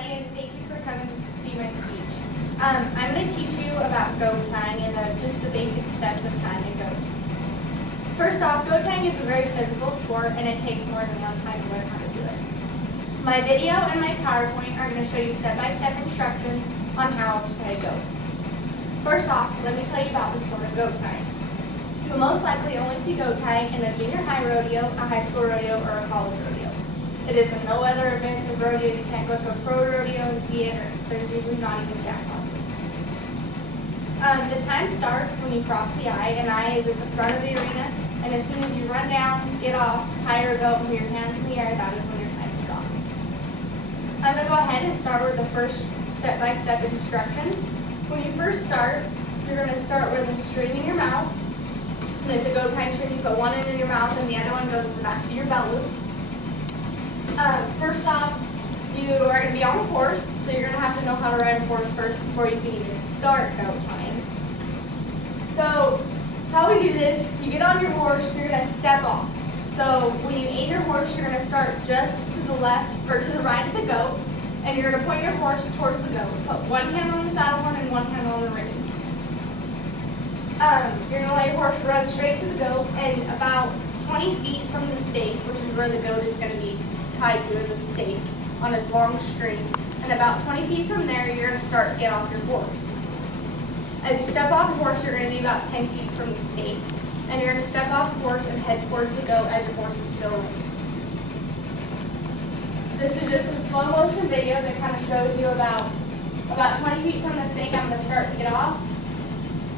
everybody, and thank you for coming to see my speech. I'm going to teach you about goat tying and just the basic steps of tying a goat. First off, goat tying is a very physical sport, and it takes more than one time to learn how to do it. My video and my PowerPoint are going to show you step-by-step instructions on how to tie a goat. First off, let me tell you about the sport of goat tying. You'll most likely only see goat tying in a junior high rodeo, a high school rodeo, or a college rodeo. It is in no other events of rodeo. You can't go to a pro rodeo and see it, or there's usually not even jackpots. The time starts when you cross the eye, and eye is at the front of the arena, and as soon as you run down, get off, tie your goat with your hands in the air, that is when your time stops. I'm going to go ahead and start with the first step-by-step instructions. When you first start, you're going to start with a string in your mouth. And it's a goat tying string. You put one end in your mouth and the other one goes in the back of your belt loop. First off, you are going to be on a horse, so you're going to have to know how to ride a horse first before you can even start goat tying. So how we do this, you get on your horse, you're going to step off. So when you aim your horse, you're going to start just to the left or to the right of the goat, and you're going to point your horse towards the goat. Put one hand on the saddle horn and one hand on the reins. You're going to let your horse run straight to the goat, and about 20 feet from the stake, which is where the goat is going to be tied to as a stake on a long string, and about 20 feet from there, you're going to start to get off your horse. As you step off your horse, you're going to be about 10 feet from the stake, and you're going to step off the horse and head towards the goat as your horse is still in. This is just a slow motion video that kind of shows you about 20 feet from the stake, I'm going to start to get off,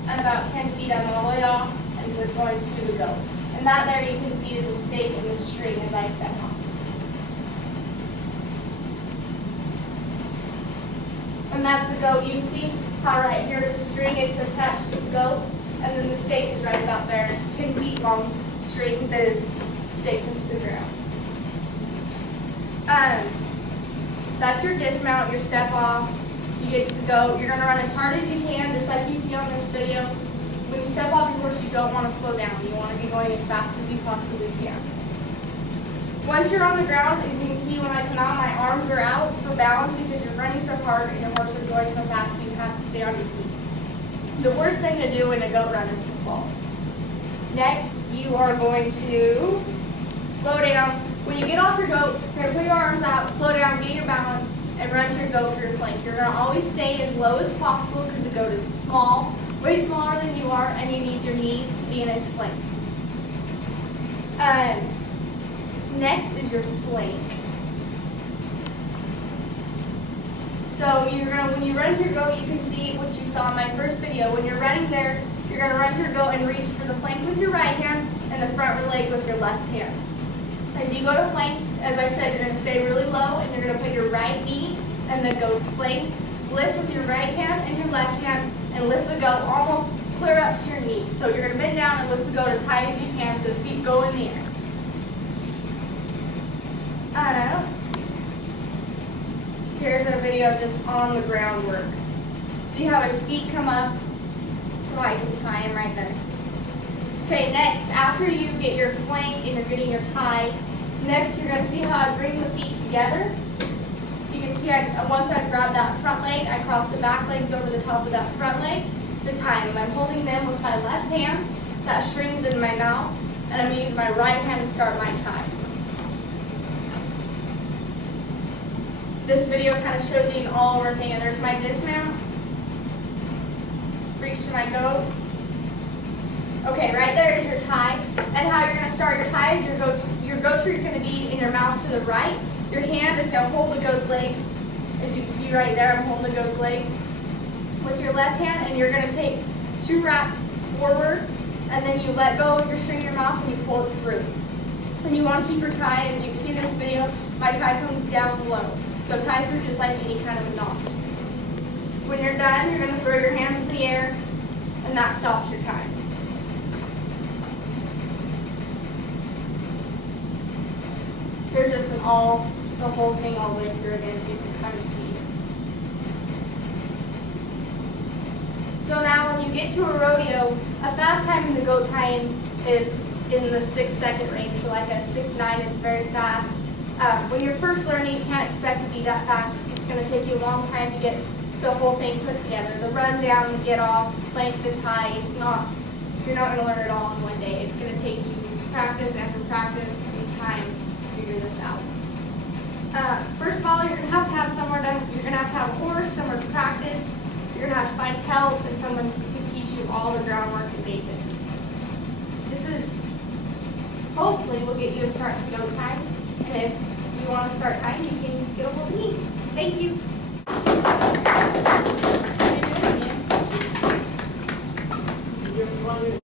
and about 10 feet I'm all the way off, and we're going to the goat. And that there you can see is a stake in the string as I step off. And that's the goat. You can see how right here the string is attached to the goat, and then the stake is right about there. It's a 10 feet long string that is staked into the ground. That's your dismount, your step off. You get to the goat. You're going to run as hard as you can, just like you see on this video. When you step off your horse, you don't want to slow down. You want to be going as fast as you possibly can. Once you're on the ground, as you can see when I come out, my arms are out for balance because you're running so hard and your horse is going so fast, so you have to stay on your feet. The worst thing to do in a goat run is to fall. Next, you are going to slow down. When you get off your goat, you're going to put your arms out, slow down, get your balance, and run to your goat for your flank. You're going to always stay as low as possible because the goat is small, way smaller than you are, and you need your knees to be in his flanks. Next is your flank. So when you run to your goat, you can see what you saw in my first video. When you're running there, you're going to run to your goat and reach for the flank with your right hand and the front leg with your left hand. As you go to flank, as I said, you're going to stay really low and you're going to put your right knee and the goat's flanks, lift with your right hand and your left hand, and lift the goat almost clear up to your knees. So you're going to bend down and lift the goat as high as you can so his feet go in the air. Let's see. Here's a video of just on the ground work. See how his feet come up so I can tie him right there. Okay, next, after you get your flank and you're getting your tie, next you're going to see how I bring the feet together. You can see once I grab that front leg, I cross the back legs over the top of that front leg to tie them. I'm holding them with my left hand, that string's in my mouth, and I'm going to use my right hand to start my tie. This video kind of shows you all working, and there's my dismount, reach to my goat. Okay, right there is your tie, and how you're going to start your tie is your goat tree is going to be in your mouth to the right. Your hand is going to hold the goat's legs, as you can see right there, I'm holding the goat's legs with your left hand, and you're going to take 2 wraps forward, and then you let go of your string in your mouth and you pull it through. And you want to keep your tie, as you can see in this video, my tie comes down low. So ties are just like any kind of a knot. When you're done, you're going to throw your hands in the air, and that stops your tie. Here's just the whole thing all the way through again so you can kind of see. So now when you get to a rodeo, a fast time in the goat tying is in the 6-second range. For like a 6-9, it's very fast. When you're first learning, you can't expect to be that fast. It's going to take you a long time to get the whole thing put together. The rundown, the get off, plank, the tie, you're not going to learn it all in one day. It's going to take you practice after practice and time to figure this out. First of all, you're going to have you're going to have a horse, somewhere to practice. You're going to have to find help and someone to teach you all the groundwork and basics. This is, hopefully, will get you a start to go time. And if you want to start time, you can get a hold of me. Thank you.